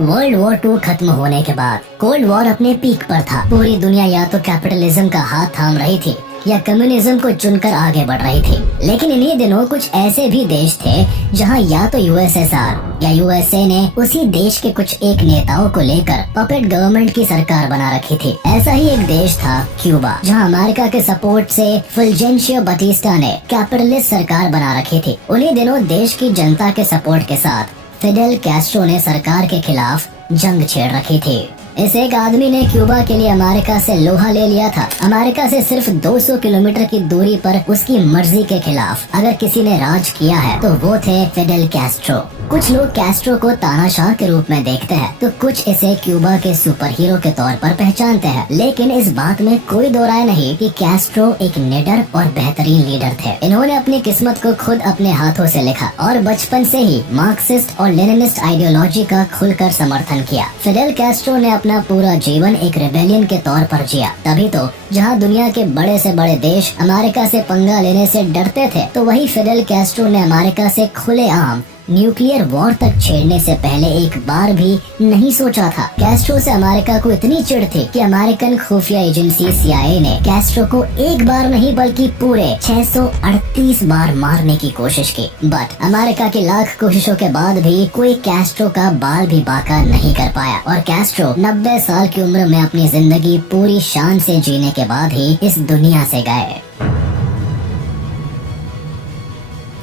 World war 2 खत्म होने के बाद कोल्ड वॉर अपने पीक पर था। पूरी दुनिया या तो कैपिटलिज्म का हाथ थाम रही थी या कम्युनिज्म को चुनकर आगे बढ़ रही थी। लेकिन इन्हीं दिनों कुछ ऐसे भी देश थे जहां या तो यूएसएसआर या यूएसए ने उसी देश के कुछ एक नेताओं को लेकर पपेट गवर्नमेंट की सरकार बना रखी थी। ऐसा ही एक देश था क्यूबा, जहां अमेरिका के सपोर्ट से फुलजेंशियो बटिस्टा ने कैपिटलिस्ट सरकार बना रखी थी। उन्हीं दिनों देश की जनता के सपोर्ट के साथ फिडेल कैस्ट्रो ने सरकार के खिलाफ जंग छेड़ रखी थी। इस एक आदमी ने क्यूबा के लिए अमेरिका से लोहा ले लिया था। अमेरिका से सिर्फ 200 किलोमीटर की दूरी पर उसकी मर्जी के खिलाफ अगर किसी ने राज किया है तो वो थे फिडेल कैस्ट्रो। कुछ लोग कैस्ट्रो को तानाशाह के रूप में देखते हैं तो कुछ इसे क्यूबा के सुपर हीरो के तौर पर पहचानते हैं। लेकिन इस बात में कोई दो राय नहीं कि कैस्ट्रो एक निडर और बेहतरीन लीडर थे। इन्होंने अपनी किस्मत को खुद अपने हाथों से लिखा और बचपन से ही मार्क्सिस्ट और लेनिनिस्ट आइडियोलॉजी का खुलकर समर्थन किया। फिडेल कैस्ट्रो ने अपना पूरा जीवन एक रेबेलियन के तौर पर जिया। तभी तो जहां दुनिया के बड़े से बड़े देश अमेरिका से पंगा लेने से डरते थे, तो वही फिडेल कैस्ट्रो ने अमेरिका से खुलेआम न्यूक्लियर वॉर तक छेड़ने से पहले एक बार भी नहीं सोचा था। कैस्ट्रो से अमेरिका को इतनी चिढ़ थी कि अमेरिकन खुफिया एजेंसी सीआईए ने कैस्ट्रो को एक बार नहीं बल्कि पूरे 638 बार मारने की कोशिश की। बट अमेरिका की लाख कोशिशों के बाद भी कोई कैस्ट्रो का बाल भी बांका नहीं कर पाया और कैस्ट्रो 90 साल की उम्र में अपनी जिंदगी पूरी शान से जीने के बाद ही इस दुनिया से गए।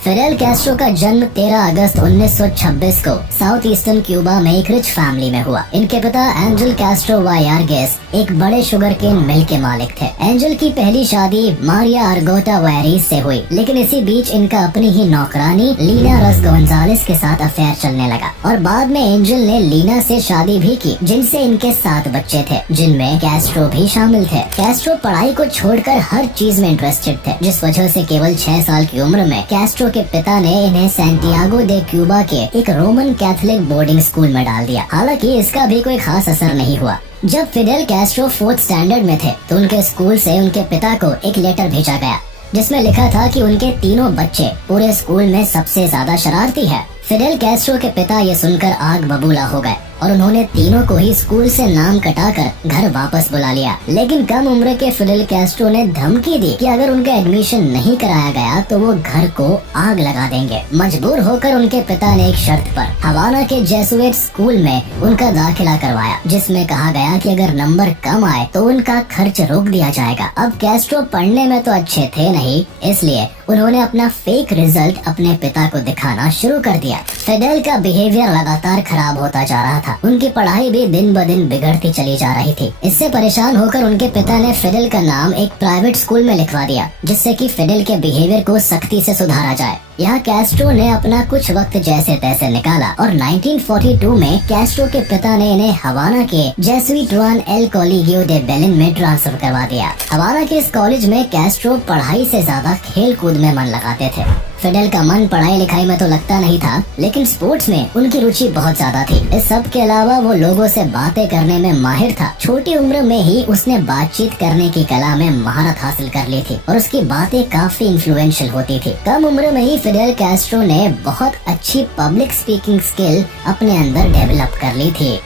फिडेल कैस्ट्रो का जन्म 13 अगस्त 1926 को साउथ ईस्टर्न क्यूबा में एक रिच फैमिली में हुआ। इनके पिता एंजल कैस्ट्रो वायारगेस एक बड़े शुगर केन मिल के मालिक थे। एंजल की पहली शादी मारिया आर्गोटा वायरीज से हुई, लेकिन इसी बीच इनका अपनी ही नौकरानी लीना रस गोंजालेस के साथ अफेयर चलने लगा और बाद में एंजल ने लीना से शादी भी की, जिनसे इनके 7 बच्चे थे, जिनमें कैस्ट्रो भी शामिल थे। कैस्ट्रो पढ़ाई को छोड़कर हर चीज में इंटरेस्टेड थे, जिस वजह से केवल 6 साल की उम्र में कैस्ट्रो के पिता ने इन्हें सैंटियागो दे क्यूबा के एक रोमन कैथोलिक बोर्डिंग स्कूल में डाल दिया। हालांकि इसका भी कोई खास असर नहीं हुआ। जब फिडेल कैस्ट्रो 4th स्टैंडर्ड में थे तो उनके स्कूल से उनके पिता को एक लेटर भेजा गया जिसमें लिखा था कि उनके तीनों बच्चे पूरे स्कूल में सबसे ज्यादा शरारती है। फिडेल कैस्ट्रो के पिता ये सुनकर आग बबूला हो गए और उन्होंने तीनों को ही स्कूल से नाम कटाकर घर वापस बुला लिया। लेकिन कम उम्र के फिडेल कैस्ट्रो ने धमकी दी कि अगर उनका एडमिशन नहीं कराया गया तो वो घर को आग लगा देंगे। मजबूर होकर उनके पिता ने एक शर्त पर हवाना के जेसुएट स्कूल में उनका दाखिला करवाया, जिसमें कहा गया कि अगर नंबर कम आए तो उनका खर्च रोक दिया जाएगा। अब कैस्ट्रो पढ़ने में तो अच्छे थे नहीं, इसलिए उन्होंने अपना फेक रिजल्ट अपने पिता को दिखाना शुरू कर दिया। फिडेल का बिहेवियर लगातार खराब होता जा रहा था। उनकी पढ़ाई भी दिन ब दिन बिगड़ती चली जा रही थी। इससे परेशान होकर उनके पिता ने फिडेल का नाम एक प्राइवेट स्कूल में लिखवा दिया, जिससे कि फिडेल के बिहेवियर को सख्ती से सुधारा जाए। यहाँ कैस्ट्रो ने अपना कुछ वक्त जैसे तैसे निकाला और 1942 में कैस्ट्रो के पिता ने इन्हें हवाना के जेसुइट जुआन एल कॉलेजियो दे बेलिन में ट्रांसफर करवा दिया। हवाना के इस कॉलेज में कैस्ट्रो पढ़ाई से ज्यादा खेल कूद में मन लगाते थे। फिडेल का मन पढ़ाई लिखाई में तो लगता नहीं था, लेकिन स्पोर्ट्स में उनकी रुचि बहुत ज्यादा थी। इस सब के अलावा वो लोगों से बातें करने में माहिर था। छोटी उम्र में ही उसने बातचीत करने की कला में महारत हासिल कर ली थी और उसकी बातें काफी इन्फ्लुएंशियल होती थी। कम उम्र में ही फिडेल कैस्ट्रो ने बहुत अच्छी पब्लिक स्पीकिंग स्किल अपने अंदर डेवलप कर ली थी।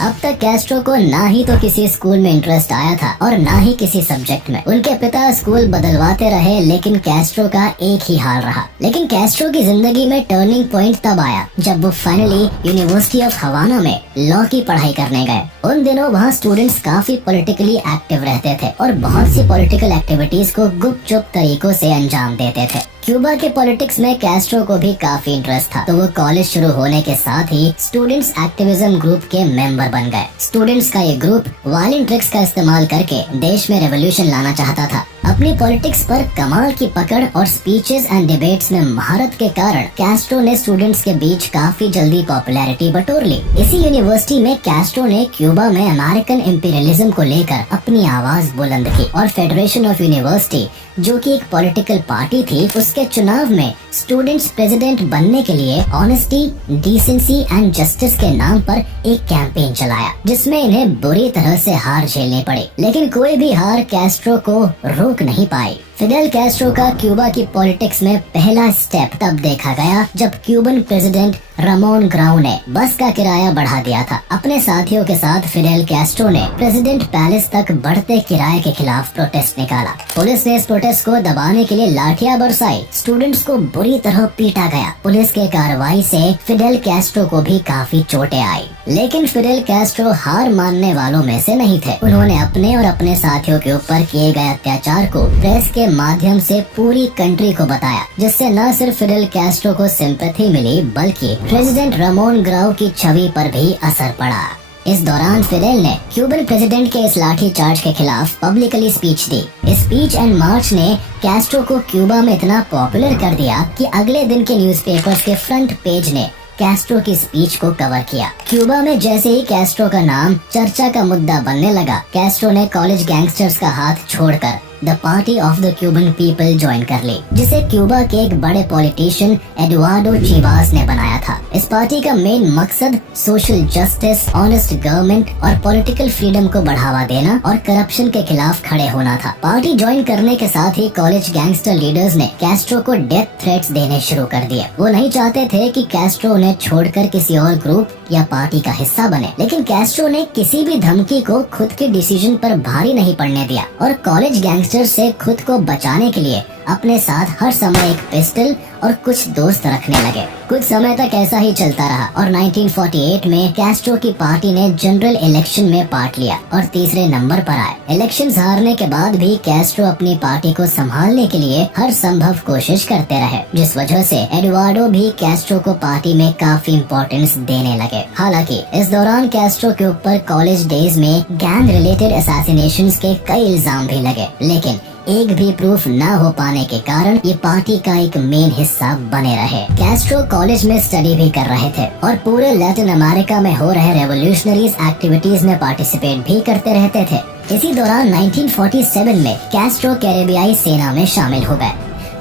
अब तक कैस्ट्रो को ना ही तो किसी स्कूल में इंटरेस्ट आया था और ना ही किसी सब्जेक्ट में। उनके पिता स्कूल बदलवाते रहे, लेकिन कैस्ट्रो का एक ही हाल रहा। लेकिन कैस्ट्रो की जिंदगी में टर्निंग पॉइंट तब आया जब वो फाइनली यूनिवर्सिटी ऑफ हवाना में लॉ की पढ़ाई करने गए। उन दिनों वहाँ स्टूडेंट्स काफी पॉलिटिकली एक्टिव रहते थे और बहुत सी पॉलिटिकल एक्टिविटीज को गुपचुप तरीकों से अंजाम देते थे। क्यूबा के पॉलिटिक्स में कैस्ट्रो को भी काफी इंटरेस्ट था, तो वो कॉलेज शुरू होने के साथ ही स्टूडेंट्स एक्टिविज्म ग्रुप के मेंबर बन गए। स्टूडेंट्स का ये ग्रुप वायलेंट ट्रिक्स का इस्तेमाल करके देश में रेवोल्यूशन लाना चाहता था। अपनी पॉलिटिक्स पर कमाल की पकड़ और स्पीचेस एंड डिबेट्स में महारत के कारण कैस्ट्रो ने स्टूडेंट्स के बीच काफी जल्दी पॉपुलैरिटी बटोर ली। इसी यूनिवर्सिटी में कैस्ट्रो ने क्यूबा में अमेरिकन इंपीरियलिज्म को लेकर अपनी आवाज बुलंद की और फेडरेशन ऑफ यूनिवर्सिटी, जो कि एक पॉलिटिकल पार्टी थी, उसके चुनाव में स्टूडेंट्स प्रेसिडेंट बनने के लिए ऑनेस्टी, डिसेंसी एंड जस्टिस के नाम पर एक कैंपेन चलाया, जिसमें इन्हें बुरी तरह से हार झेलनी पड़ी। लेकिन कोई भी हार कैस्ट्रो को रोक नहीं पाई। फिडेल कैस्ट्रो का क्यूबा की पॉलिटिक्स में पहला स्टेप तब देखा गया जब क्यूबन प्रेसिडेंट रामोन ग्राउ ने बस का किराया बढ़ा दिया था। अपने साथियों के साथ फिडेल कैस्ट्रो ने प्रेसिडेंट पैलेस तक बढ़ते किराए के खिलाफ प्रोटेस्ट निकाला। पुलिस ने इस प्रोटेस्ट को दबाने के लिए लाठियां बरसाई। स्टूडेंट्स को बुरी तरह पीटा गया। पुलिस के कार्रवाई से फिडेल कैस्ट्रो को भी काफी चोटें आई, लेकिन फिडेल कैस्ट्रो हार मानने वालों में से नहीं थे। उन्होंने अपने और अपने साथियों के ऊपर किए गए अत्याचार को प्रेस के माध्यम से पूरी कंट्री को बताया, जिससे न सिर्फ फिडेल कैस्ट्रो को सिंपैथी मिली बल्कि प्रेसिडेंट रामोन ग्राउ की छवि पर भी असर पड़ा। इस दौरान फिडेल ने क्यूबन प्रेसिडेंट के इस लाठी चार्ज के खिलाफ पब्लिकली स्पीच दी। इस स्पीच एंड मार्च ने कैस्ट्रो को क्यूबा में इतना पॉपुलर कर दिया कि अगले दिन के न्यूज़पेपर्स के फ्रंट पेज ने कैस्ट्रो की स्पीच को कवर किया। क्यूबा में जैसे ही कैस्ट्रो का नाम चर्चा का मुद्दा बनने लगा, कैस्ट्रो ने कॉलेज गैंगस्टर्स का हाथ छोड़कर the party of the Cuban people join कर ली, जिसे क्यूबा के एक बड़े पॉलिटिशियन एडुआर्डो चिवास ने बनाया था। इस पार्टी का मेन मकसद सोशल जस्टिस, ऑनेस्ट गवर्नमेंट और पॉलिटिकल फ्रीडम को बढ़ावा देना और करप्शन के खिलाफ खड़े होना था। पार्टी ज्वाइन करने के साथ ही कॉलेज गैंगस्टर लीडर्स ने कैस्ट्रो को डेथ थ्रेट्स देने शुरू कर दिए। वो नहीं चाहते थे कि कैस्ट्रो उन्हें छोड़कर किसी और ग्रुप या पार्टी का हिस्सा बने, लेकिन कैस्ट्रो ने किसी भी धमकी को खुद के डिसीजन पर भारी नहीं पड़ने दिया और कॉलेज गैंगस्टर से खुद को बचाने के लिए अपने साथ हर समय एक पिस्टल और कुछ दोस्त रखने लगे। कुछ समय तक ऐसा ही चलता रहा और 1948 में कैस्ट्रो की पार्टी ने जनरल इलेक्शन में पार्ट लिया और तीसरे नंबर पर आए। इलेक्शंस हारने के बाद भी कैस्ट्रो अपनी पार्टी को संभालने के लिए हर संभव कोशिश करते रहे, जिस वजह से एडुआर्डो भी कैस्ट्रो को पार्टी में काफी इम्पोर्टेंस देने लगे। हालांकि इस दौरान कैस्ट्रो के ऊपर कॉलेज डेज में गैंग रिलेटेड असैसिनेशंस के कई इल्जाम भी लगे, लेकिन एक भी प्रूफ न हो पाने के कारण ये पार्टी का एक मेन हिस्सा बने रहे। कैस्ट्रो कॉलेज में स्टडी भी कर रहे थे और पूरे लैटिन अमेरिका में हो रहे रेवोल्यूशनरीज एक्टिविटीज में पार्टिसिपेट भी करते रहते थे। इसी दौरान 1947 में कैस्ट्रो कैरेबियाई सेना में शामिल हो गए,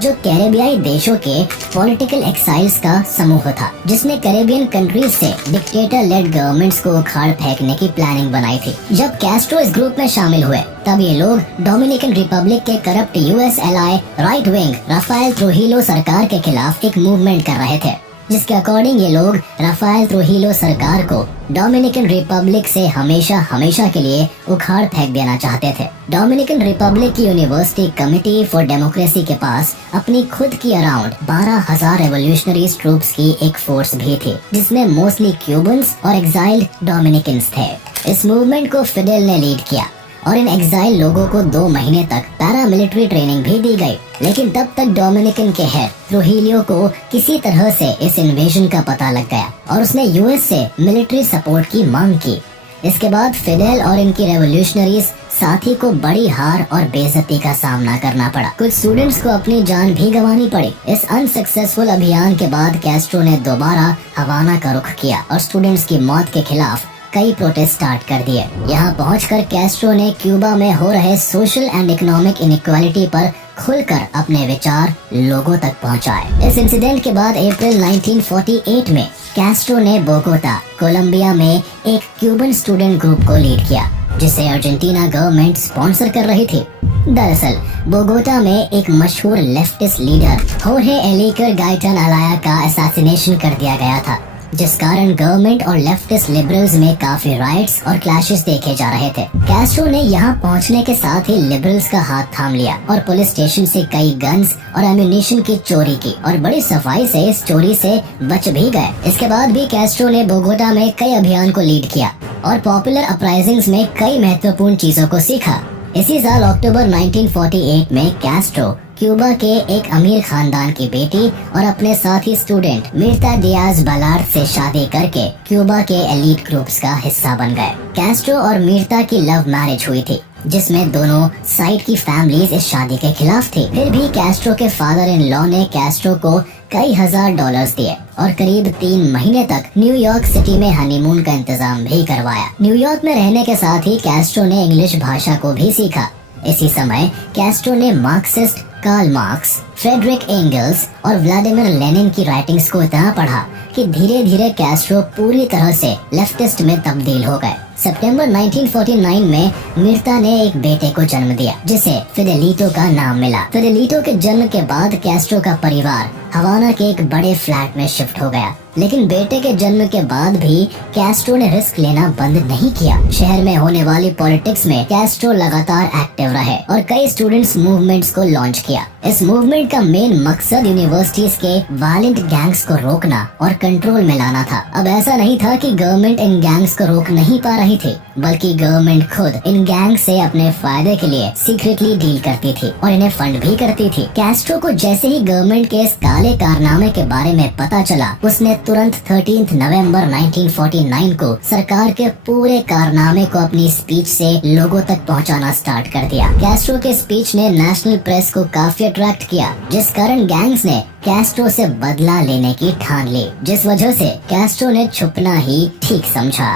जो कैरेबियाई देशों के पॉलिटिकल एक्साइल्स का समूह था, जिसने कैरेबियन कंट्रीज से डिक्टेटर लेड गवर्नमेंट्स को उखाड़ फेंकने की प्लानिंग बनाई थी। जब कैस्ट्रो इस ग्रुप में शामिल हुए, तब ये लोग डोमिनिकन रिपब्लिक के corrupt US ally right wing Rafael Trujillo सरकार के खिलाफ एक मूवमेंट कर रहे थे, जिसके अकॉर्डिंग ये लोग राफेल ट्रूजिलो सरकार को डोमिनिकन रिपब्लिक से हमेशा के लिए उखाड़ फेंक देना चाहते थे। डोमिनिकन रिपब्लिक की यूनिवर्सिटी कमिटी फॉर डेमोक्रेसी के पास अपनी खुद की अराउंड 12,000 रेवोल्यूशनरी ट्रूप्स की एक फोर्स भी थी, जिसमें मोस्टली क्यूबन्स और एक्साइल्ड डोमिनिकन्स थे। इस मूवमेंट को फिडेल ने लीड किया और इन एक्साइल लोगों को 2 महीने तक पैरामिलिट्री ट्रेनिंग भी दी गई, लेकिन तब तक डोमिनिकन के हेड ट्रूजिलो को किसी तरह से इस इन्वेजन का पता लग गया और उसने यूएस से मिलिट्री सपोर्ट की मांग की। इसके बाद फिडेल और इनकी रेवोल्यूशनरीज साथी को बड़ी हार और बेइज्जती का सामना करना पड़ा। कुछ स्टूडेंट्स को अपनी जान भी गंवानी पड़ी। इस अनसक्सेसफुल अभियान के बाद कैस्ट्रो ने दोबारा हवाना का रुख किया और स्टूडेंट्स की मौत के खिलाफ कई प्रोटेस्ट स्टार्ट कर दिए। यहाँ पहुंचकर कैस्ट्रो ने क्यूबा में हो रहे सोशल एंड इकोनॉमिक इनइक्वालिटी पर खुलकर अपने विचार लोगों तक पहुंचाए। इस इंसिडेंट के बाद अप्रैल 1948 में कैस्ट्रो ने बोगोटा, कोलंबिया में एक क्यूबन स्टूडेंट ग्रुप को लीड किया, जिसे अर्जेंटीना गवर्नमेंट स्पॉन्सर कर रही थी। दरअसल बोगोटा में एक मशहूर लेफ्टिस्ट लीडर होर्हे एलिकर गाइटन अलाया का असैसिनेशन कर दिया गया था, जिस कारण गवर्नमेंट और लेफ्टिस्ट लिबरल्स में काफी राइट्स और क्लैशेस देखे जा रहे थे। कैस्ट्रो ने यहाँ पहुँचने के साथ ही लिबरल्स का हाथ थाम लिया और पुलिस स्टेशन से कई गन्स और एम्यूनिशन की चोरी की और बड़ी सफाई से इस चोरी से बच भी गए। इसके बाद भी कैस्ट्रो ने बोगोटा में कई अभियान को लीड किया और पॉपुलर अपराइजिंग्स में कई महत्वपूर्ण चीजों को सीखा। इसी साल अक्टूबर 1948 में कैस्ट्रो क्यूबा के एक अमीर खानदान की बेटी और अपने साथी स्टूडेंट मिर्ता डियाज बालार्ड से शादी करके क्यूबा के एलीट ग्रुप्स का हिस्सा बन गए। कैस्ट्रो और मिर्ता की लव मैरिज हुई थी, जिसमें दोनों साइड की फैमिलीज इस शादी के खिलाफ थी। फिर भी कैस्ट्रो के फादर इन लॉ ने कैस्ट्रो को कई हजार डॉलर्स दिए और करीब 3 महीने तक न्यूयॉर्क सिटी में हनीमून का इंतजाम भी करवाया। न्यूयॉर्क में रहने के साथ ही कैस्ट्रो ने इंग्लिश भाषा को भी सीखा। इसी समय कैस्ट्रो ने Marxist Karl Marx, Friedrich Engels और व्लादिमीर लेनिन की राइटिंग्स को इतना पढ़ा कि धीरे धीरे कैस्ट्रो पूरी तरह से लेफ्टिस्ट में तब्दील हो गए। सितंबर 1949 में मिर्ता ने एक बेटे को जन्म दिया जिसे फिडेलिटो का नाम मिला। फिडेलिटो के जन्म के बाद कैस्ट्रो का परिवार हवाना के एक बड़े फ्लैट में शिफ्ट हो गया, लेकिन बेटे के जन्म के बाद भी कैस्ट्रो ने रिस्क लेना बंद नहीं किया। शहर में होने वाली पॉलिटिक्स में कैस्ट्रो लगातार एक्टिव रहे और कई स्टूडेंट्स मूवमेंट्स को लॉन्च किया। इस मूवमेंट का मेन मकसद यूनिवर्सिटीज के वायलेंट गैंग्स को रोकना और कंट्रोल में लाना था। अब ऐसा नहीं था कि गवर्नमेंट इन गैंग्स को रोक नहीं पा रही थी, बल्कि गवर्नमेंट खुद इन गैंग्स से अपने फायदे के लिए सीक्रेटली डील करती थी और इन्हें फंड भी करती थी। कैस्ट्रो को जैसे ही गवर्नमेंट के इस काले कारनामे के बारे में पता चला, उसने तुरंत 13 नवंबर 1949 को सरकार के पूरे कारनामे को अपनी स्पीच से लोगों तक पहुंचाना स्टार्ट कर दिया। कैस्ट्रो के स्पीच ने नेशनल प्रेस को काफी अट्रैक्ट किया, जिस कारण गैंग्स ने कैस्ट्रो से बदला लेने की ठान ली, जिस वजह से कैस्ट्रो ने छुपना ही ठीक समझा।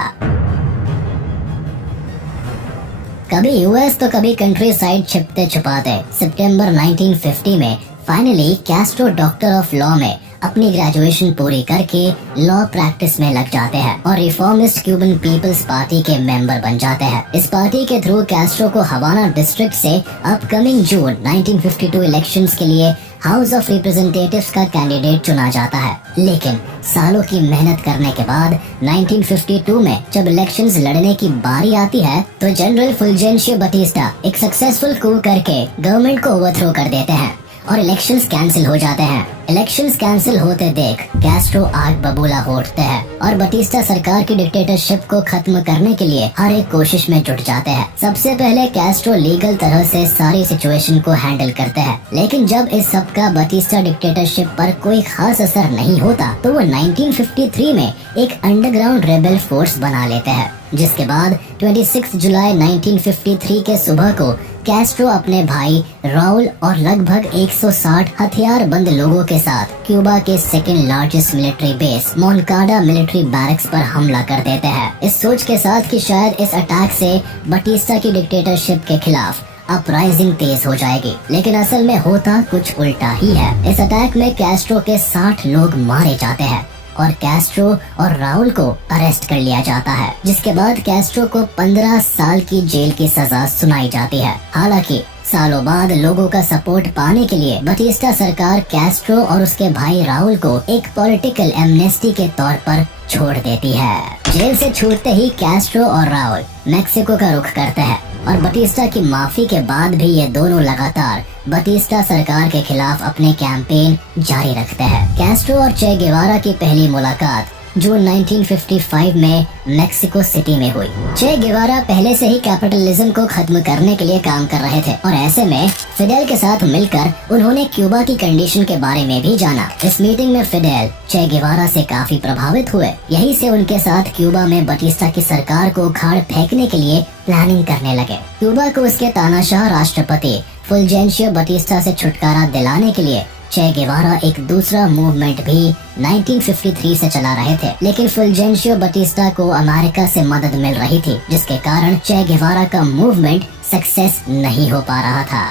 कभी यूएस तो कभी कंट्री साइड छिपते छुपाते सितंबर 1950 में finally Castro doctor of law में अपनी ग्रेजुएशन पूरी करके लॉ प्रैक्टिस में लग जाते हैं और रिफॉर्मिस्ट क्यूबन पीपल्स पार्टी के मेंबर बन जाते हैं। इस पार्टी के थ्रू कैस्ट्रो को हवाना डिस्ट्रिक्ट से अपकमिंग जून 1952 इलेक्शंस के लिए हाउस ऑफ रिप्रेजेंटेटिव्स का कैंडिडेट चुना जाता है। लेकिन सालों की मेहनत करने के बाद 1952 में जब इलेक्शंस लड़ने की बारी आती है तो जनरल फुल्जेंशियो बटिस्टा एक सक्सेसफुल coup करके गवर्नमेंट को ओवरथ्रो कर देते हैं और इलेक्शंस कैंसिल हो जाते हैं। इलेक्शंस कैंसिल होते देख कैस्ट्रो आग बबूला हो उठते हैं और बटिस्टा सरकार की डिक्टेटरशिप को खत्म करने के लिए हर एक कोशिश में जुट जाते हैं। सबसे पहले कैस्ट्रो लीगल तरह से सारी सिचुएशन को हैंडल करते हैं, लेकिन जब इस सब का बटिस्टा डिक्टेटरशिप पर कोई खास असर नहीं होता तो वो 1953 में एक अंडरग्राउंड रेबेल फोर्स बना लेते हैं, जिसके बाद 26 जुलाई 1953 के सुबह को कैस्ट्रो अपने भाई राउल और लगभग 160 हथियारबंद लोगों के साथ क्यूबा के second largest military base Moncada military barracks पर हमला कर देते हैं, इस सोच के साथ कि शायद इस अटैक से बटिस्टा की डिक्टेटरशिप के खिलाफ अपराइजिंग तेज हो जाएगी। लेकिन असल में होता कुछ उल्टा ही है। इस अटैक में कैस्ट्रो के 60 लोग मारे जाते हैं और कैस्ट्रो और राउल को अरेस्ट कर लिया जाता है, जिसके बाद कैस्ट्रो को 15 साल की जेल की सजा सुनाई जाती है। हालांकि सालों बाद लोगों का सपोर्ट पाने के लिए बटिस्टा सरकार कैस्ट्रो और उसके भाई राउल को एक पॉलिटिकल एमनेस्टी के तौर पर छोड़ देती है। जेल से छूटते ही कैस्ट्रो और राउल मेक्सिको का रुख करते हैं और बटिस्टा की माफी के बाद भी ये दोनों लगातार बटिस्टा सरकार के खिलाफ अपने कैंपेन जारी रखते हैं। कैस्ट्रो और चे गेवारा की पहली मुलाकात जून 1955 में मेक्सिको सिटी में हुई। चे गेवारा पहले से ही कैपिटलिज्म को खत्म करने के लिए काम कर रहे थे और ऐसे में फिडेल के साथ मिलकर उन्होंने क्यूबा की कंडीशन के बारे में भी जाना। इस मीटिंग में फिडेल चे गेवारा से काफी प्रभावित हुए, यही से उनके साथ क्यूबा में बटिस्टा की सरकार को उखाड़ फेंकने के लिए प्लानिंग करने लगे। क्यूबा को उसके तानाशाह राष्ट्रपति फुल्जेंशियो बटिस्टा से छुटकारा दिलाने के लिए चे गेवारा एक दूसरा मूवमेंट भी 1953 से चला रहे थे, लेकिन फुल्जेंशियो बटिस्टा को अमेरिका से मदद मिल रही थी, जिसके कारण चे गेवारा का मूवमेंट सक्सेस नहीं हो पा रहा था।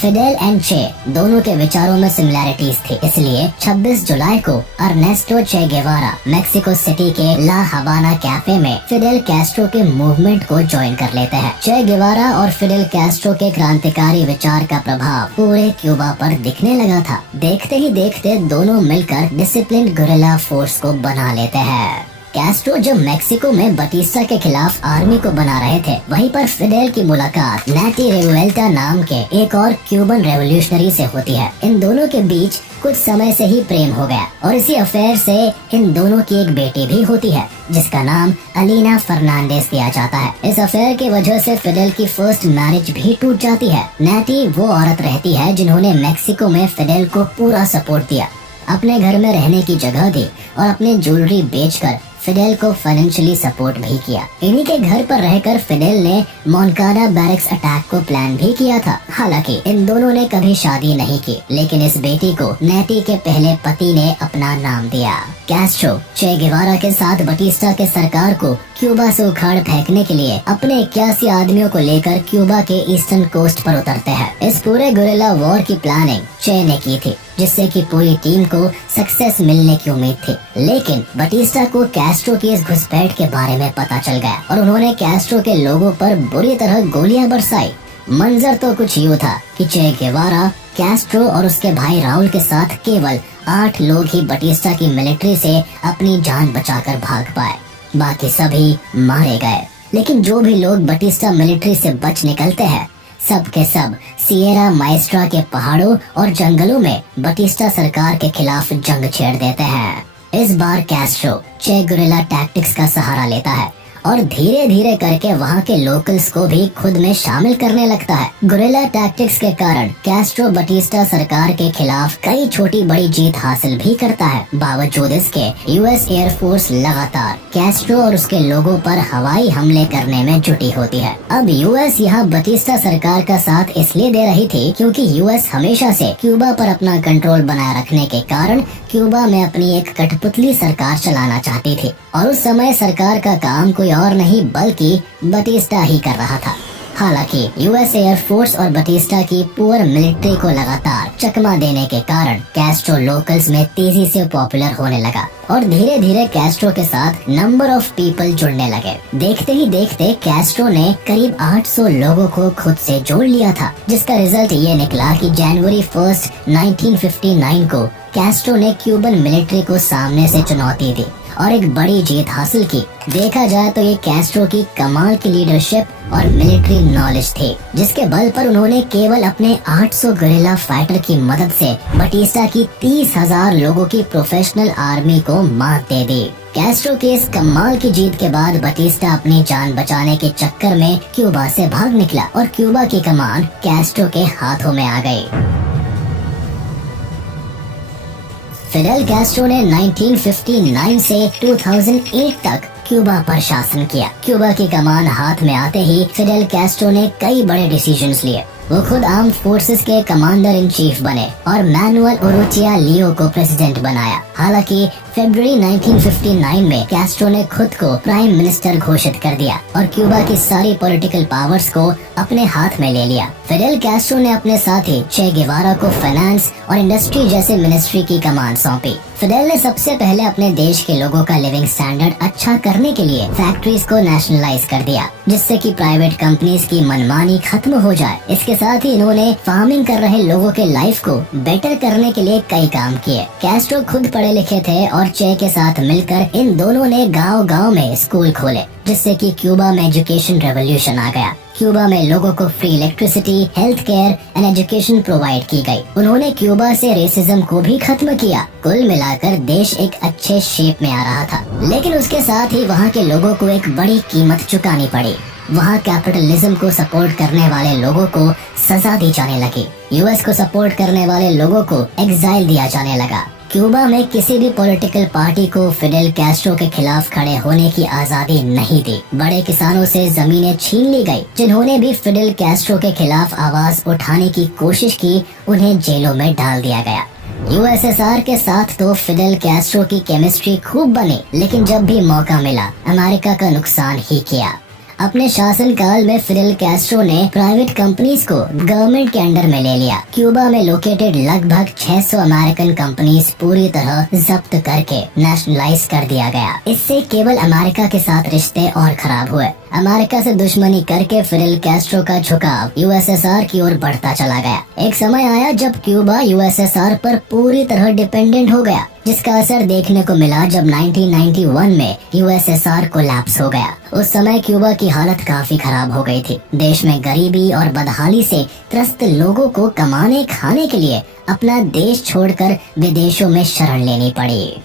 फिडेल एंड चे दोनों के विचारों में सिमिलैरिटीज थी, इसलिए 26 जुलाई को अर्नेस्टो चे गेवारा मेक्सिको सिटी के ला हवाना कैफे में फिडेल कैस्ट्रो के मूवमेंट को ज्वाइन कर लेते हैं। चे गेवारा और फिडेल कैस्ट्रो के क्रांतिकारी विचार का प्रभाव पूरे क्यूबा पर दिखने लगा था। देखते ही देखते दोनों मिलकर डिसिप्लिन्ड गुरिल्ला फोर्स को बना लेते हैं। कैस्ट्रो जब मेक्सिको में बटिस्टा के खिलाफ आर्मी को बना रहे थे, वहीं पर फिडेल की मुलाकात नैटी रेवुएल्टा नाम के एक और क्यूबन रेवोल्यूशनरी से होती है। इन दोनों के बीच कुछ समय से ही प्रेम हो गया और इसी अफेयर से इन दोनों की एक बेटी भी होती है, जिसका नाम अलीना फर्नांडेस दिया जाता है। इस अफेयर की वजह से फिडेल की फर्स्ट मैरिज भी टूट जाती है। नैटी वो औरत रहती है जिन्होंने मेक्सिको में फिडेल को पूरा सपोर्ट दिया, अपने घर में रहने की जगह दी और अपने ज्वेलरी बेचकर फिडेल को फाइनेंशियली सपोर्ट भी किया। इन्हीं के घर पर रहकर फिडेल ने मोनकाडा बैरक्स अटैक को प्लान भी किया था। हालांकि इन दोनों ने कभी शादी नहीं की, लेकिन इस बेटी को नैटी के पहले पति ने अपना नाम दिया। कैस्ट्रो चे गेवारा के साथ बटिस्टा के सरकार को क्यूबा से उखाड़ फेंकने के लिए अपने 81 आदमियों को लेकर क्यूबा के ईस्टर्न कोस्ट पर उतरते हैं। इस पूरे गुरिल्ला वॉर की प्लानिंग चे ने की थी, जिससे कि पूरी टीम को सक्सेस मिलने की उम्मीद थी। लेकिन बटिस्टा को कैस्ट्रो की इस घुसपैठ के बारे में पता चल गया और उन्होंने कैस्ट्रो के लोगों पर बुरी तरह गोलियां बरसाई। मंजर तो कुछ यूँ था कि चे गेवारा, कैस्ट्रो और उसके भाई राउल के साथ केवल 8 लोग ही बटिस्टा की मिलिट्री से अपनी जान बचाकर भाग पाए, बाकी सभी मारे गए। लेकिन जो भी लोग बटिस्टा मिलिट्री से बच निकलते हैं, सब के सब सिएरा माएस्ट्रा के पहाड़ों और जंगलों में बटिस्टा सरकार के खिलाफ जंग छेड़ देते हैं। इस बार कैस्ट्रो चे गुरिल्ला टैक्टिक्स का सहारा लेता है और धीरे धीरे करके वहाँ के लोकल्स को भी खुद में शामिल करने लगता है। गुरिल्ला टैक्टिक्स के कारण कैस्ट्रो बटिस्टा सरकार के खिलाफ कई छोटी बड़ी जीत हासिल भी करता है। बावजूद इसके यूएस एयरफोर्स लगातार कैस्ट्रो और उसके लोगों पर हवाई हमले करने में जुटी होती है। अब यूएस यहाँ बटिस्टा सरकार का साथ इसलिए दे रही थी क्योंकि यूएस हमेशा से क्यूबा पर अपना कंट्रोल बनाए रखने के कारण क्यूबा में अपनी एक कठपुतली सरकार चलाना चाहती थी और उस समय सरकार का काम कोई और नहीं बल्कि बटिस्टा ही कर रहा था। हालांकि यूएस एयरफोर्स और बटिस्टा की पुअर मिलिट्री को लगातार चकमा देने के कारण कैस्ट्रो लोकल्स में तेजी से पॉपुलर होने लगा और धीरे धीरे कैस्ट्रो के साथ नंबर ऑफ पीपल जुड़ने लगे। देखते ही देखते कैस्ट्रो ने करीब 800 लोगों को खुद से जोड़ लिया था, जिसका रिजल्ट ये निकला कि जनवरी 1, 1959 को कैस्ट्रो ने क्यूबन मिलिट्री को सामने से चुनौती दी और एक बड़ी जीत हासिल की। देखा जाए तो ये कैस्ट्रो की कमाल की लीडरशिप और मिलिट्री नॉलेज थी, जिसके बल पर उन्होंने केवल अपने 800 गुरिल्ला फाइटर की मदद से बटिस्टा की 30,000 लोगों की प्रोफेशनल आर्मी को मात दे दी। कैस्ट्रो के इस कमाल की जीत के बाद बटिस्टा अपनी जान बचाने के चक्कर में क्यूबा से भाग निकला और क्यूबा की कमान कैस्ट्रो के हाथों में आ गई। फिडेल कैस्ट्रो ने 1959 से 2008 तक क्यूबा पर शासन किया। क्यूबा की कमान हाथ में आते ही फिडेल कैस्ट्रो ने कई बड़े डिसीजंस लिए। वो खुद आर्म्ड फोर्सेस के कमांडर इन चीफ बने और मैनुअल उरुचिया लियो को प्रेसिडेंट बनाया। हालांकि फरवरी 1959 में कैस्ट्रो ने खुद को प्राइम मिनिस्टर घोषित कर दिया और क्यूबा की सारी पॉलिटिकल पावर्स को अपने हाथ में ले लिया। फिडेल कैस्ट्रो ने अपने साथी चे गेवारा को फाइनेंस और इंडस्ट्री जैसे मिनिस्ट्री की कमान सौंपी। फिडेल ने सबसे पहले अपने देश के लोगों का लिविंग स्टैंडर्ड अच्छा करने के लिए फैक्ट्रीज को नेशनलाइज कर दिया, जिससे कि प्राइवेट कंपनीज की मनमानी खत्म हो जाए। इसके साथ ही इन्होंने फार्मिंग कर रहे लोगों के लाइफ को बेटर करने के लिए कई काम किए। कैस्ट्रो खुद पढ़े लिखे थे और चे के साथ मिलकर इन दोनों ने गांव-गांव में स्कूल खोले, जिससे कि क्यूबा में एजुकेशन रेवोल्यूशन आ गया। क्यूबा में लोगों को free electricity, health care and education provide की गई। उन्होंने क्यूबा से रेसिज्म को भी खत्म किया। कुल मिलाकर देश एक अच्छे शेप में आ रहा था, लेकिन उसके साथ ही वहाँ के लोगों को एक बड़ी कीमत चुकानी पड़ी। वहाँ कैपिटलिज्म को सपोर्ट करने वाले लोगों को सजा दी जाने लगी। यूएस को सपोर्ट करने वाले लोगों को एग्जाइल दिया जाने लगा। क्यूबा में किसी भी पॉलिटिकल पार्टी को फिडेल कैस्ट्रो के खिलाफ खड़े होने की आजादी नहीं दी। बड़े किसानों से जमीनें छीन ली गई। जिन्होंने भी फिडेल कैस्ट्रो के खिलाफ आवाज उठाने की कोशिश की, उन्हें जेलों में डाल दिया गया। यूएसएसआर के साथ तो फिडेल कैस्ट्रो की केमिस्ट्री खूब बनी, लेकिन जब भी मौका मिला अमेरिका का नुकसान ही किया। अपने शासन काल में फिडेल कैस्ट्रो ने प्राइवेट कंपनीज को गवर्नमेंट के अंडर में ले लिया। क्यूबा में लोकेटेड लगभग 600 अमेरिकन कंपनीज पूरी तरह जब्त करके नेशनलाइज कर दिया गया। इससे केवल अमेरिका के साथ रिश्ते और खराब हुए। अमेरिका से दुश्मनी करके फिडेल कैस्ट्रो का झुकाव यूएसएसआर की ओर बढ़ता चला गया। एक समय आया जब क्यूबा यूएसएसआर पर पूरी तरह डिपेंडेंट हो गया, जिसका असर देखने को मिला जब 1991 में यूएसएसआर कोलैप्स हो गया। उस समय क्यूबा की हालत काफी खराब हो गई थी। देश में गरीबी और बदहाली से त्रस्त लोगों को कमाने खाने के लिए अपना देश छोड़कर विदेशों में शरण लेनी पड़ी।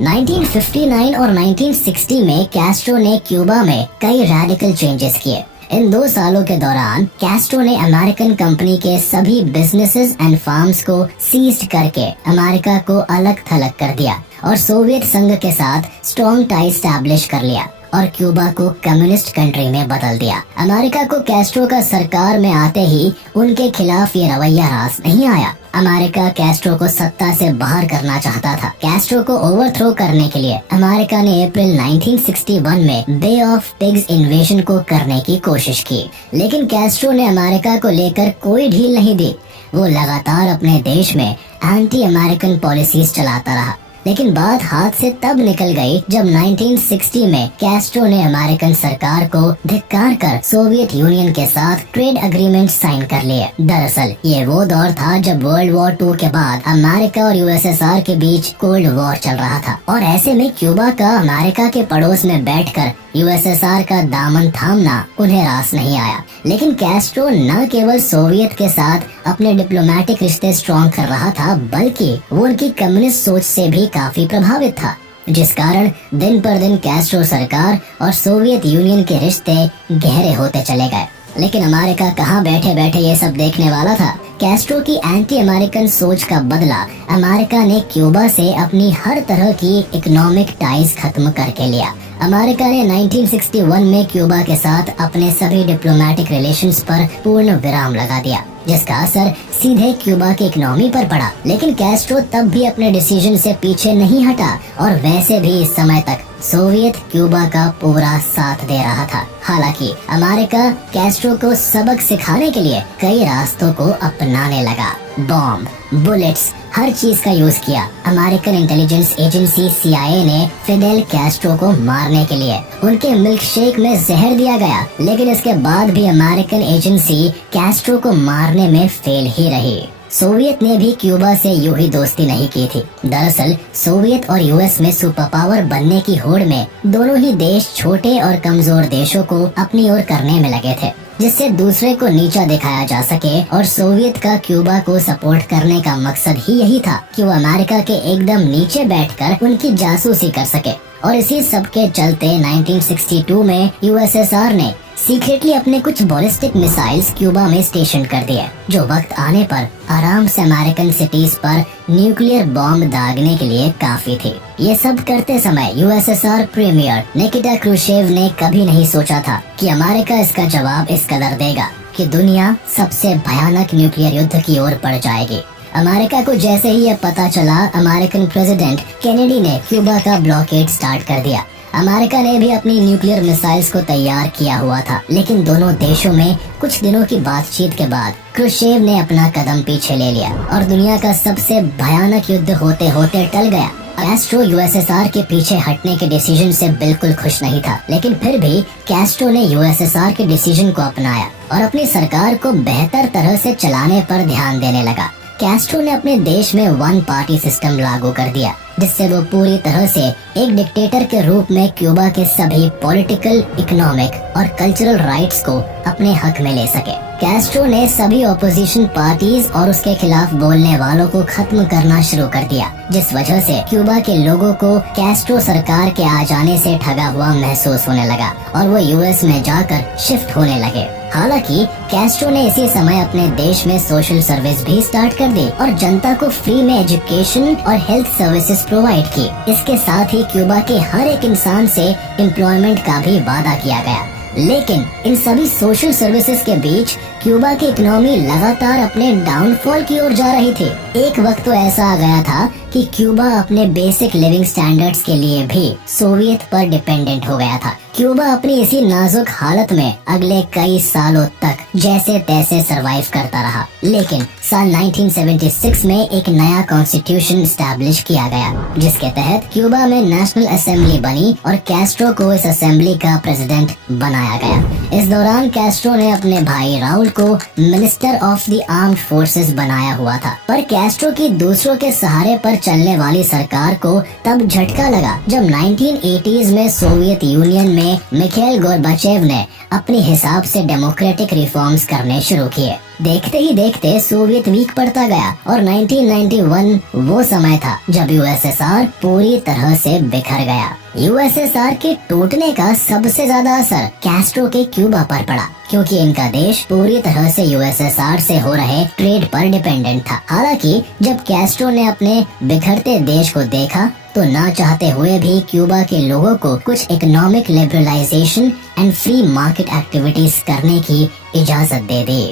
1959 और 1960 में कैस्ट्रो ने क्यूबा में कई रैडिकल चेंजेस किए। इन 2 सालों के दौरान कैस्ट्रो ने अमेरिकन कंपनी के सभी बिजनेसेस एंड फार्म्स को सीज्ड करके अमेरिका को अलग थलग कर दिया और सोवियत संघ के साथ स्ट्रॉन्ग टाई स्टैब्लिश कर लिया। और क्यूबा को कम्युनिस्ट कंट्री में बदल दिया। अमेरिका को कैस्ट्रो का सरकार में आते ही उनके खिलाफ ये रवैया रास नहीं आया। अमेरिका कैस्ट्रो को सत्ता से बाहर करना चाहता था। कैस्ट्रो को ओवरथ्रो करने के लिए अमेरिका ने अप्रैल 1961 में बे ऑफ पिग्स इन्वेजन को करने की कोशिश की, लेकिन कैस्ट्रो ने अमेरिका को लेकर कोई ढील नहीं दी। वो लगातार अपने देश में एंटी अमेरिकन पॉलिसीज चलाता रहा, लेकिन बात हाथ से तब निकल गई जब 1960 में कैस्ट्रो ने अमेरिकन सरकार को धिक्कार कर सोवियत यूनियन के साथ ट्रेड एग्रीमेंट साइन कर लिए। दरअसल ये वो दौर था जब वर्ल्ड वॉर 2 के बाद अमेरिका और यूएसएसआर के बीच कोल्ड वॉर चल रहा था, और ऐसे में क्यूबा का अमेरिका के पड़ोस में बैठकर यूएसएसआर का दामन थामना उन्हें रास नहीं आया। लेकिन कैस्ट्रो न केवल सोवियत के साथ अपने डिप्लोमेटिक रिश्ते स्ट्रॉन्ग कर रहा था, बल्कि वो उनकी कम्युनिस्ट सोच से भी काफी प्रभावित था, जिस कारण दिन पर दिन कैस्ट्रो सरकार और सोवियत यूनियन के रिश्ते गहरे होते चले गए। लेकिन अमेरिका कहाँ बैठे बैठे ये सब देखने वाला था। कैस्ट्रो की एंटी अमेरिकन सोच का बदला अमेरिका ने क्यूबा से अपनी हर तरह की इकोनॉमिक टाइज खत्म करके लिया। अमेरिका ने 1961 में क्यूबा के साथ अपने सभी डिप्लोमेटिक रिलेशंस पर पूर्ण विराम लगा दिया, जिसका असर सीधे क्यूबा की इकोनॉमी पर पड़ा। लेकिन कैस्ट्रो तब भी अपने डिसीजन से पीछे नहीं हटा, और वैसे भी इस समय तक सोवियत क्यूबा का पूरा साथ दे रहा था। हालांकि अमेरिका कैस्ट्रो को सबक सिखाने के लिए कई रास्तों को अपनाने लगा। बॉम्ब, बुलेट्स, हर चीज का यूज किया। अमेरिकन इंटेलिजेंस एजेंसी CIA ने फिडेल कैस्ट्रो को मारने के लिए उनके मिल्क शेक में जहर दिया गया, लेकिन इसके बाद भी अमेरिकन एजेंसी कैस्ट्रो को मारने में फेल ही रही। सोवियत ने भी क्यूबा से यूं ही दोस्ती नहीं की थी। दरअसल सोवियत और यूएस में सुपर पावर बनने की होड़ में दोनों ही देश छोटे और कमजोर देशों को अपनी ओर करने में लगे थे, जिससे दूसरे को नीचा दिखाया जा सके। और सोवियत का क्यूबा को सपोर्ट करने का मकसद ही यही था कि वो अमेरिका के एकदम नीचे बैठकर उनकी जासूसी कर सके। और इसी सब के चलते 1962 में यूएसएसआर ने सीक्रेटली अपने कुछ बैलिस्टिक मिसाइल्स क्यूबा में स्टेशन कर दिए, जो वक्त आने पर आराम से अमेरिकन सिटीज पर न्यूक्लियर बॉम्ब दागने के लिए काफी थी। ये सब करते समय यूएसएसआर प्रीमियर निकिटा क्रुश्चेव ने कभी नहीं सोचा था कि अमेरिका इसका जवाब इस कदर देगा कि दुनिया सबसे भयानक न्यूक्लियर युद्ध की ओर बढ़ जाएगी। अमेरिका को जैसे ही यह पता चला, अमेरिकन प्रेसिडेंट केनेडी ने क्यूबा का ब्लॉकेड स्टार्ट कर दिया। अमेरिका ने भी अपनी न्यूक्लियर मिसाइल्स को तैयार किया हुआ था, लेकिन दोनों देशों में कुछ दिनों की बातचीत के बाद क्रुश्चेव ने अपना कदम पीछे ले लिया और दुनिया का सबसे भयानक युद्ध होते होते टल गया। कैस्ट्रो यूएसएसआर के पीछे हटने के डिसीजन से बिल्कुल खुश नहीं था, लेकिन फिर भी कैस्ट्रो ने यूएसएसआर के डिसीजन को अपनाया और अपनी सरकार को बेहतर तरह से चलाने पर ध्यान देने लगा। कैस्ट्रो ने अपने देश में वन पार्टी सिस्टम लागू कर दिया, जिससे वो पूरी तरह से एक डिक्टेटर के रूप में क्यूबा के सभी पॉलिटिकल, इकोनॉमिक और कल्चरल राइट्स को अपने हक में ले सके। कैस्ट्रो ने सभी ऑपोजिशन पार्टीज और उसके खिलाफ बोलने वालों को खत्म करना शुरू कर दिया, जिस वजह से क्यूबा के लोगों को कैस्ट्रो सरकार के आ जाने से ठगा हुआ महसूस होने लगा और वो यूएस में जाकर शिफ्ट होने लगे। हालांकि कैस्ट्रो ने इसी समय अपने देश में सोशल सर्विस भी स्टार्ट कर दी और जनता को फ्री में एजुकेशन और हेल्थ सर्विसेज प्रोवाइड की। इसके साथ ही क्यूबा के हर एक इंसान से एम्प्लॉयमेंट का भी वादा किया गया। लेकिन इन सभी सोशल सर्विसेज के बीच क्यूबा की इकोनॉमी लगातार अपने डाउनफॉल की ओर जा रही थी। एक वक्त तो ऐसा आ गया था कि क्यूबा अपने बेसिक लिविंग स्टैंडर्ड्स के लिए भी सोवियत पर डिपेंडेंट हो गया था। क्यूबा अपनी इसी नाजुक हालत में अगले कई सालों तक जैसे तैसे सरवाइव करता रहा, लेकिन साल 1976 में एक नया कॉन्स्टिट्यूशन एस्टैब्लिश किया गया, जिसके तहत क्यूबा में नेशनल असेंबली बनी और कैस्ट्रो को इस असेंबली का प्रेसिडेंट बनाया गया। इस दौरान कैस्ट्रो ने अपने भाई राउल को minister of the armed forces बनाया हुआ था, पर कैस्ट्रो की दूसरों के सहारे पर चलने वाली सरकार को तब झटका लगा जब 1980s में सोवियत यूनियन में मिखाइल गोर्बाचेव ने अपने हिसाब से डेमोक्रेटिक रिफॉर्म्स करने शुरू किए। देखते ही देखते सोवियत वीक पड़ता गया और 1991 वो समय था जब यूएसएसआर पूरी तरह से बिखर गया। यूएसएसआर के टूटने का सबसे ज्यादा असर कैस्ट्रो के क्यूबा पर पड़ा, क्योंकि इनका देश पूरी तरह से यूएसएसआर से हो रहे ट्रेड पर डिपेंडेंट था। हालांकि जब कैस्ट्रो ने अपने बिखरते देश को देखा तो ना चाहते हुए भी क्यूबा के लोगों को कुछ economic liberalisation and free market activities करने की इजाजत दे दी।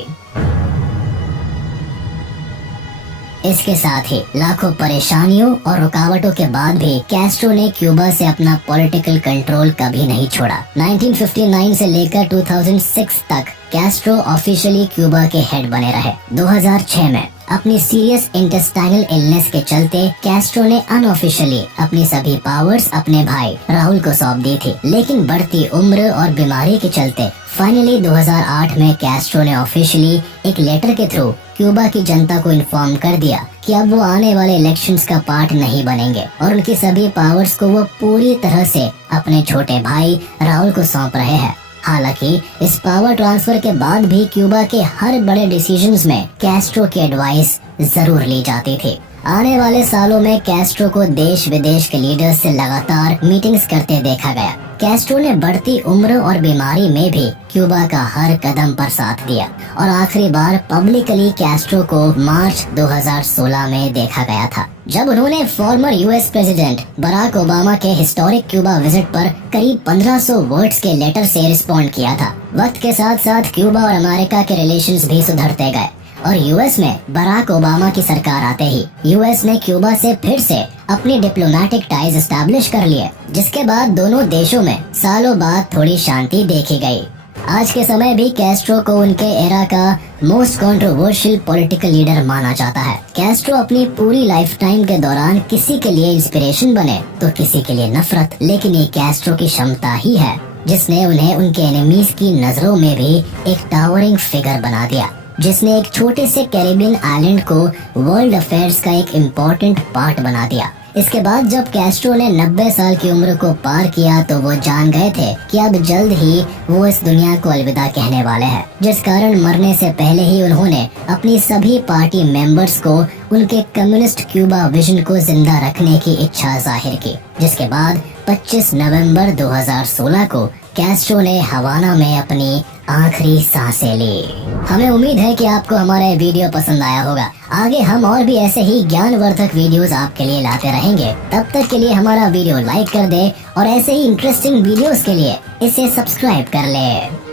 इसके साथ ही लाखों परेशानियों और रुकावटों के बाद भी कैस्ट्रो ने क्यूबा से अपना पॉलिटिकल कंट्रोल कभी नहीं छोड़ा। 1959 से लेकर 2006 तक कैस्ट्रो ऑफिशियली क्यूबा के हेड बने रहे। 2006 में अपनी सीरियस इंटेस्टाइनल इलनेस के चलते कैस्ट्रो ने अनऑफिशियली अपनी सभी पावर्स अपने भाई राहुल को सौंप दी थी, लेकिन बढ़ती उम्र और बीमारी के चलते फाइनली 2008 में कैस्ट्रो ने ऑफिशियली एक लेटर के थ्रू क्यूबा की जनता को इन्फॉर्म कर दिया कि अब वो आने वाले इलेक्शंस का पार्ट नहीं बनेंगे और उनकी सभी पावर्स को वो पूरी तरह से अपने छोटे भाई राहुल को सौंप रहे हैं। हालांकि इस पावर ट्रांसफर के बाद भी क्यूबा के हर बड़े डिसीजंस में कैस्ट्रो की एडवाइस जरूर ली जाती थी। आने वाले सालों में कैस्ट्रो को देश विदेश के लीडर्स से लगातार मीटिंग्स करते देखा गया। कैस्ट्रो ने बढ़ती उम्र और बीमारी में भी क्यूबा का हर कदम पर साथ दिया और आखिरी बार पब्लिकली कैस्ट्रो को मार्च 2016 में देखा गया था, जब उन्होंने former US president Barack Obama के हिस्टोरिक क्यूबा विजिट पर करीब 1500 वर्ड्स के लेटर से रिस्पॉन्ड किया था। वक्त के साथ साथ क्यूबा और अमेरिका के रिलेशंस भी सुधरते गए और यूएस में बराक ओबामा की सरकार आते ही यूएस ने क्यूबा से फिर से अपनी डिप्लोमेटिक टाइज एस्टैब्लिश कर लिए, जिसके बाद दोनों देशों में सालों बाद थोड़ी शांति देखी गई। आज के समय भी कैस्ट्रो को उनके एरा का मोस्ट कंट्रोवर्शियल पॉलिटिकल लीडर माना जाता है। कैस्ट्रो अपनी पूरी लाइफ टाइम के दौरान किसी के लिए इंस्पिरेशन बने तो किसी के लिए नफरत, लेकिन ये कैस्ट्रो की क्षमता ही है जिसने उन्हें उनके एनिमीज की नजरों में भी एक टावरिंग फिगर बना दिया, जिसने एक छोटे से कैरिबियन आइलैंड को वर्ल्ड अफेयर्स का एक इम्पोर्टेंट पार्ट बना दिया। इसके बाद जब कैस्ट्रो ने 90 साल की उम्र को पार किया तो वो जान गए थे कि अब जल्द ही वो इस दुनिया को अलविदा कहने वाले हैं, जिस कारण मरने से पहले ही उन्होंने अपनी सभी पार्टी मेंबर्स को उनके कम्युनिस्ट क्यूबा विजन को जिंदा रखने की इच्छा जाहिर की, जिसके बाद 25 नवंबर 2016 को कैस्ट्रो ने हवाना में अपनी आखिरी सांसें ली। हमें उम्मीद है कि आपको हमारा ये वीडियो पसंद आया होगा। आगे हम और भी ऐसे ही ज्ञानवर्धक वीडियोस आपके लिए लाते रहेंगे। तब तक के लिए हमारा वीडियो लाइक कर दे और ऐसे ही इंटरेस्टिंग वीडियोस के लिए इसे सब्सक्राइब कर ले।